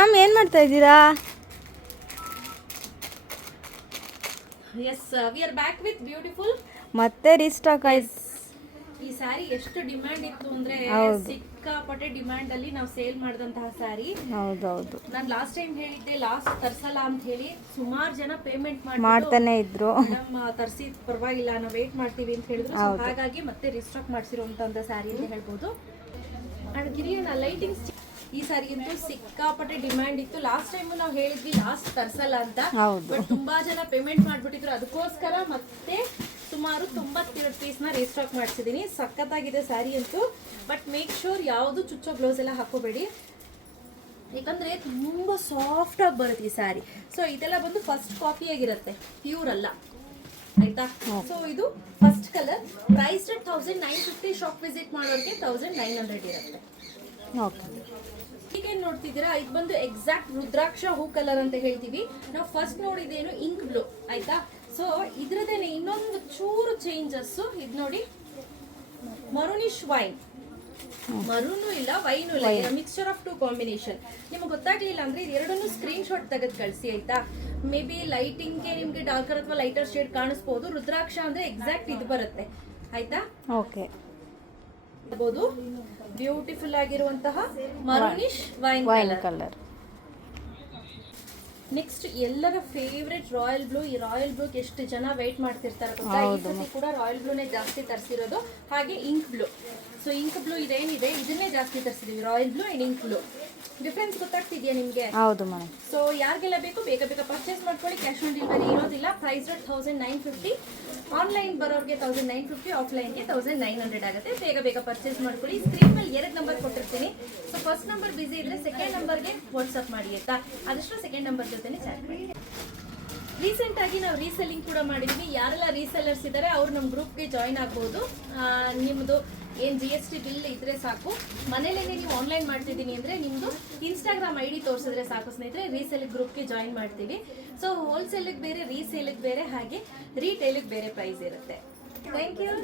Ma'am ಏನು ಮಾಡ್ತಾ ಇದ್ದೀರಾ? Yes we are back with beautiful ಮತ್ತೆ ರೀಸ್ಟಾಕ್ ಆಯ್ತು. ಈ ಸ್ಯಾರಿ ಎಷ್ಟು ಡಿಮ್ಯಾಂಡ್ ಇತ್ತು ಅಂದ್ರೆ ಸಿಕ್ಕಾಪಟ್ಟೆ ಡಿಮ್ಯಾಂಡ್ ಅಲ್ಲಿ ನಾವು ಸೇಲ್ ಮಾಡಿದಂತಹ ಸ್ಯಾರಿ. ಹೌದೌದು, ನಾನು ಲಾಸ್ಟ್ ಟೈಮ್ ಹೇಳಿದ್ದೆ ಲಾಸ್ಟ್ ತರ್ಸಲ್ಲ ಅಂತ ಹೇಳಿ ಸುಮಾರು ಜನ ಪೇಮೆಂಟ್ ಮಾಡ್ತಾನೆ ಇದ್ರು. ಮೇಡಮ್ ತರಿಸಿ ಪರವಾಗಿಲ್ಲ ನಾವು ವೇಟ್ ಮಾಡ್ತೀವಿ ಅಂತ ಹೇಳಿದ್ರು. So ಹಾಗಾಗಿ ಮತ್ತೆ ರಿಸ್ಟಾಕ್ ಮಾಡಿಸಿರುವಂತ ಸ್ಯಾರಿ ಅಂತ ಹೇಳ್ಬೋದು. ಅಂಡ್ ಗಿರಿಯನ ಲೈಟಿಂಗ್ಸ್ ಈ ಸಾರಿ ಅಂತೂ ಸಿಕ್ಕಾಪಟ್ಟೆ ಡಿಮ್ಯಾಂಡ್ ಇತ್ತು. ಲಾಸ್ಟ್ ಟೈಮ್ ನಾವು ಹೇಳಿದ್ವಿ ಲಾಸ್ಟ್ ತರ್ಸಲ್ಲ ಅಂತ, ಬಟ್ ತುಂಬಾ ಜನ ಪೇಮೆಂಟ್ ಮಾಡ್ಬಿಟ್ಟಿದ್ರು. ಅದಕ್ಕೋಸ್ಕರ ಮತ್ತೆ ಸುಮಾರು 92 ಪೀಸ್ನ ರೀಸ್ಟಾಕ್ ಮಾಡಿಸಿದ್ದೀನಿ. ಸಖತ್ತಾಗಿದೆ ಸ್ಯಾರಿ ಅಂತೂ. ಬಟ್ ಮೇಕ್ ಶೋರ್ ಯಾವುದು ಚುಚ್ಚೋ ಬ್ಲೌಸ್ ಎಲ್ಲ ಹಾಕೋಬೇಡಿ, ಯಾಕಂದ್ರೆ ತುಂಬಾ ಸಾಫ್ಟ್ ಆಗಿ ಬರುತ್ತೆ ಈ ಸ್ಯಾರಿ. ಸೊ ಇದೆಲ್ಲ ಬಂದು ಫಸ್ಟ್ ಕಾಪಿ ಆಗಿರುತ್ತೆ, ಪ್ಯೂರ್ ಅಲ್ಲ, ಆಯ್ತಾ. ಸೊ ಇದು first colour, price 1950. Shop visit ಮಾಡೋರಿಗೆ 1900 ಇರುತ್ತೆ. ಈಗೇನ್ ನೋಡ್ತಿದ್ದೀರಾ, ಇದು ಬಂದು ಎಕ್ಸಾಕ್ಟ್ ರುದ್ರಾಕ್ಷ ಹೂ ಕಲರ್ ಅಂತ ಹೇಳ್ತೀವಿ ನಾವು. ಫಸ್ಟ್ ನೋಡಿದೇನು ಇಂಕ್ ಬ್ಲೂ, ಆಯ್ತಾ. ಸೊ ಇದ್ರದೇನೆ ಇನ್ನೊಂದು ಚೂರು ಚೇಂಜಸ್. ಇದು ನೋಡಿ, ಮರೂನಿಶ್ ವೈನ್, ಮರೂನು ಇಲ್ಲ ವೈನು ಇಲ್ಲ, ಮಿಕ್ಸ್ಚರ್ ಆಫ್ ಟು ಕಾಂಬಿನೇಷನ್. ನಿಮ್ಗೆ ಗೊತ್ತಾಗ್ಲಿಲ್ಲ ಅಂದ್ರೆ ಎರಡನ್ನೂ ಸ್ಕ್ರೀನ್ ಶಾಟ್ ತೆಗೆದು ಕಳಿಸಿ, ಆಯ್ತಾ. ಮೇ ಬಿ ಲೈಟಿಂಗ್ಗೆ ನಿಮ್ಗೆ ಡಾರ್ಕರ್ ಅಥವಾ ಲೈಟರ್ ಶೇಡ್ ಕಾಣಿಸ್ಬೋದು. ರುದ್ರಾಕ್ಷ ಅಂದ್ರೆ ಎಕ್ಸಾಕ್ಟ್ ಇದು ಬರುತ್ತೆ, ಆಯ್ತಾ. ಓಕೆ, ಬ್ಯೂಟಿಫುಲ್ ಆಗಿರುವಂತಹ ಮರೂನಿಶ್ ವೈನ್ ಕಲರ್. ನೆಕ್ಸ್ಟ್ ಎಲ್ಲರ ಫೇವ್ರೆಟ್ ರಾಯಲ್ ಬ್ಲೂ. ಈ ರಾಯಲ್ ಬ್ಲೂ ಎಷ್ಟು ಜನ ವೇಟ್ ಮಾಡ್ತಿರ್ತಾರೆ ಗೊತ್ತಾ. ಈ ಸತಿ ಕೂಡ ರಾಯಲ್ ಬ್ಲೂನೇ ಜಾಸ್ತಿ ತರಿಸಿರೋದು. ಹಾಗೆ ink blue. So ink blue ಇದೇನಿದೆ ಇದನ್ನೇ ಜಾಸ್ತಿ ತರಿಸಿದೀವಿ, royal blue and ink blue. Difference ಗೊತ್ತಾಗ್ತಿದ್ಯಾ ನಿಮ್ಗೆ? ಹೌದು ಮೇಡಮ್. ಸೊ ಯಾರಿಗೆಲ್ಲ ಬೇಕು ಬೇಗ ಬೇಗ ಪರ್ಚೇಸ್ ಮಾಡ್ಕೊಳ್ಳಿ. ಕ್ಯಾಶ್ ಆನ್ ಡೆಲಿವರಿ ಇರೋದಿಲ್ಲ. ಪ್ರೈಸ್ 1950. ಆನ್ಲೈನ್ ಬರೋರಿಗೆ 1950, ಆಫ್ಲೈನ್ಗೆ 1900 ಆಗುತ್ತೆ. ಬೇಗ ಬೇಗ ಪರ್ಚೇಸ್ ಮಾಡ್ಕೊಳ್ಳಿ. ಸ್ಕ್ರೀನ್ ಮೇಲೆ 2 ನಂಬರ್ ಕೊಟ್ಟಿರ್ತೀನಿ. ಸೊ ಫಸ್ಟ್ ನಂಬರ್ ಬಿಸಿ ಇದ್ರೆ ಸೆಕೆಂಡ್ ನಂಬರ್ಗೆ ವಾಟ್ಸ್ಆಪ್ ಮಾಡಿ, ಆಯ್ತಾ. ಆದಷ್ಟು ಸೆಕೆಂಡ್ ನಂಬರ್ ಜೊತೆನೇ ಚಾಟ್ ಮಾಡಿ. ರೀಸೆಂಟ್ ಆಗಿ ನಾವು ರೀಸೆಲ್ಲಿಂಗ್ ಕೂಡ ಮಾಡಿದ್ವಿ. ಯಾರೆಲ್ಲ ರೀಸೆಲ್ಲರ್ಸ್ ಇದ್ದಾರೆ ಅವ್ರು ನಮ್ಮ ಗ್ರೂಪ್ಗೆ ಜಾಯಿನ್ ಆಗ್ಬೋದು. ನಿಮ್ಮದು ಏನು GST ಬಿಲ್ ಇದ್ರೆ ಸಾಕು. ಮನೇಲೇನೆ ನೀವು ಆನ್ಲೈನ್ ಮಾಡ್ತಿದ್ದೀನಿ ಅಂದರೆ ನಿಮ್ಮದು ಇನ್ಸ್ಟಾಗ್ರಾಮ್ ID ತೋರಿಸಿದ್ರೆ ಸಾಕು ಸ್ನೇಹಿತರೆ. ರೀಸೇಲ್ ಗ್ರೂಪ್ಗೆ ಜಾಯಿನ್ ಮಾಡ್ತೀವಿ. ಸೊ ಹೋಲ್ಸೇಲಿಗೆ ಬೇರೆ, ರೀಸೇಲಿಗೆ ಬೇರೆ, ಹಾಗೆ ರೀಟೇಲಿಗೆ ಬೇರೆ ಪ್ರೈಸ್ ಇರುತ್ತೆ. Thank you.